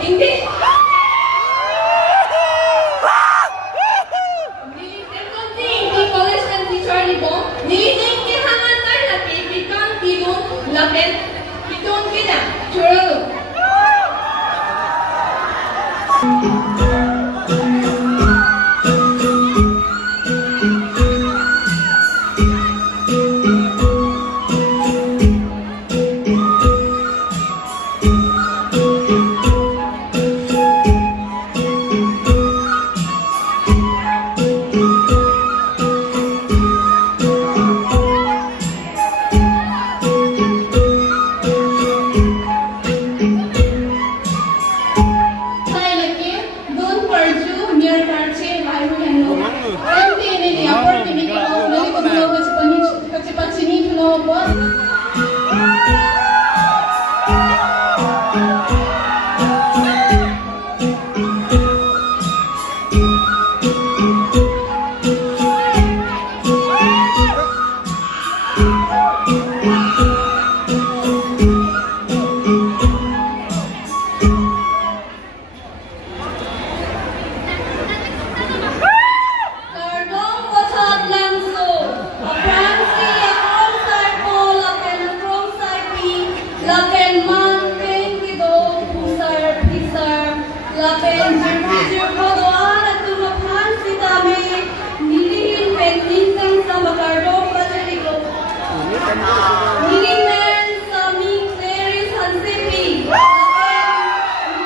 Hindi. Hindi college and teacher nito. Nilinig ki hangan tay na kaibigan kidon lapet kidon kina. Churalo. Vothatlangso, a Francie, a Kromsai Po, Laken Kromsai P, Laken Man, Penkido, Pusar, Pisar, Laken Jirpijir Kodoan, at tumapan si Dami, nilihin Penlinsang sa Makardo, Pajariko. Nilihin meron sa Mingneris Hansipi, Laken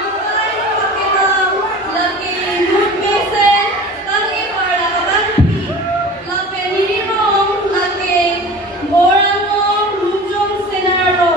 Musay Pakirang, Laken Nutmesen, Kangi para Kabanpi, Laken Nirong, Laken Borano, Lujong Senaro,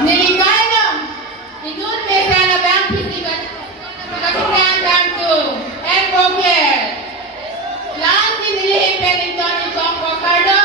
Niligaya, inun mesa na bang pisikat katingan kanto, and Roger. Lan dinilihin ito ni Tom Ricardo.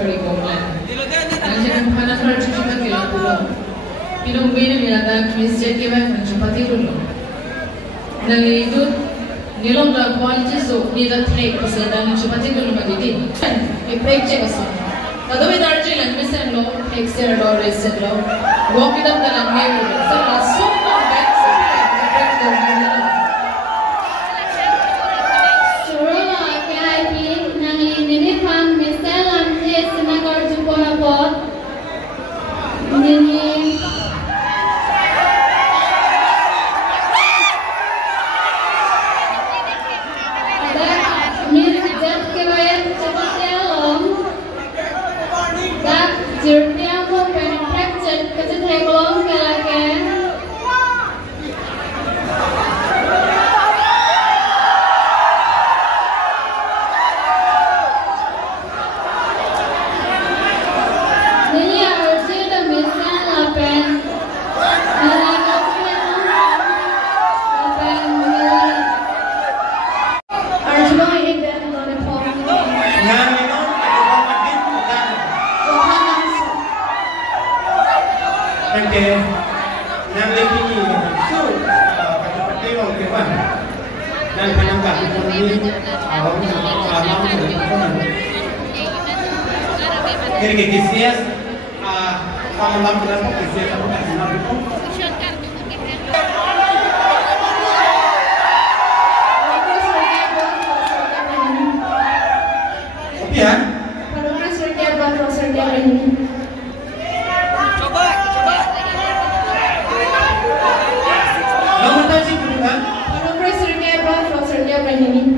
Sorry, Pinungguin nila Christian kaya panjupati dulu. Nang itu nilong dah quality so ni dah take pasal dah panjupati dulu bagi dia. Break check asal. Kalau kita arti lang misalnya lo extra lo reset lo walk it up dalam meja. So langsung back break dulu. Surah KIP nang ini pan misalnya test nagar jupona bot ini. Jadi kisah malam berapa kisah kamu kasih nama itu? Ya? Progres kerja bagus kerja ini. Coba. Nomor tadi bukan? Progres kerja bagus kerja ini.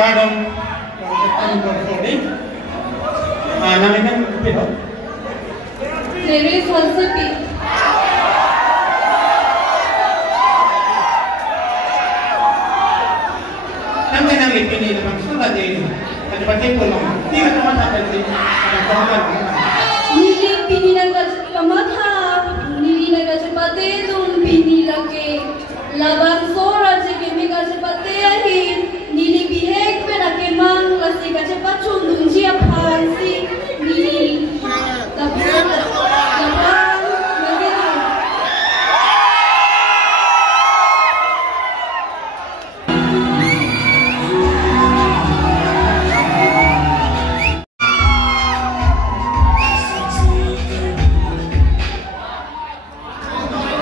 Kadang recording, namanya apa? Series recipe. Namanya ini dalam surat ini. Ada pakai kolom. Tiga teman apa sih? Ada kolom. Nili pininaga kamatha, nili naga sepate tum pinilake, laban sora jeke mega sepate ahin, nili bihek pena kemang lasi kace pachun dunjia phansi, nili lapang nagena.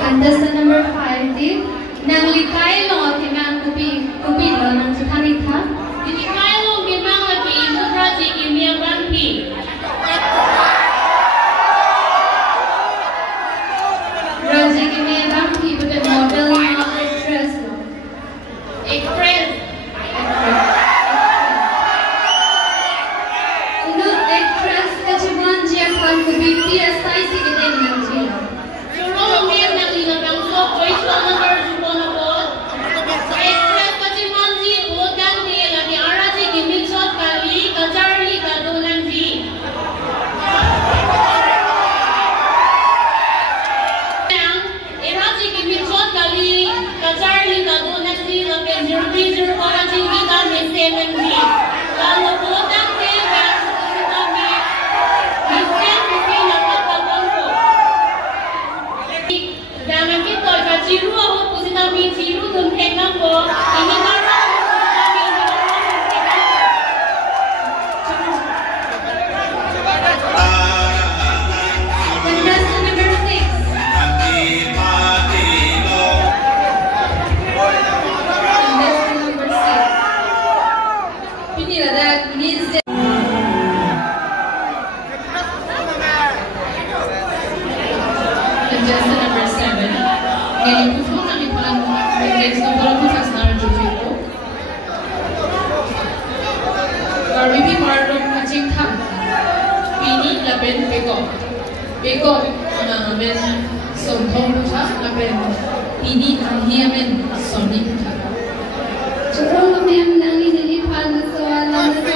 Contestant number 5 di nang likay lo tinang kupi lo nang Zkyf. Likay lo ginang lagi mutra di kimia banki. Raji kimia banki bukan model na express lo. Express. Inu express kache manjia kan kupi PSI si kita nang jila. Surong dia nang Vothatlangso question number jupona bot. Express kachi manji bot kan dia lagi araji gimik shot kali kacharli kadulan ji. Araji gimik shot kali kacharli kadulan ji lagi 030 araji kita mesemen ji. Lalu bot kan dia kan kita me. Misal mungkin dapat kapanko. Jangan kita ciru aku pusing kami ciru dan hengang ko ini marah kami Contestant number 6. Contestant number 6. Pinila that needs the Contestant number 7. Ngayon po kami parang next na parang bukas na rin ko. Garbibi marlong kaching thang. Pini lapen peko. Peko amen somthong pucha lapen pini ahiamen somni pucha. Surong kami ang nang inilipan na sa alam na sa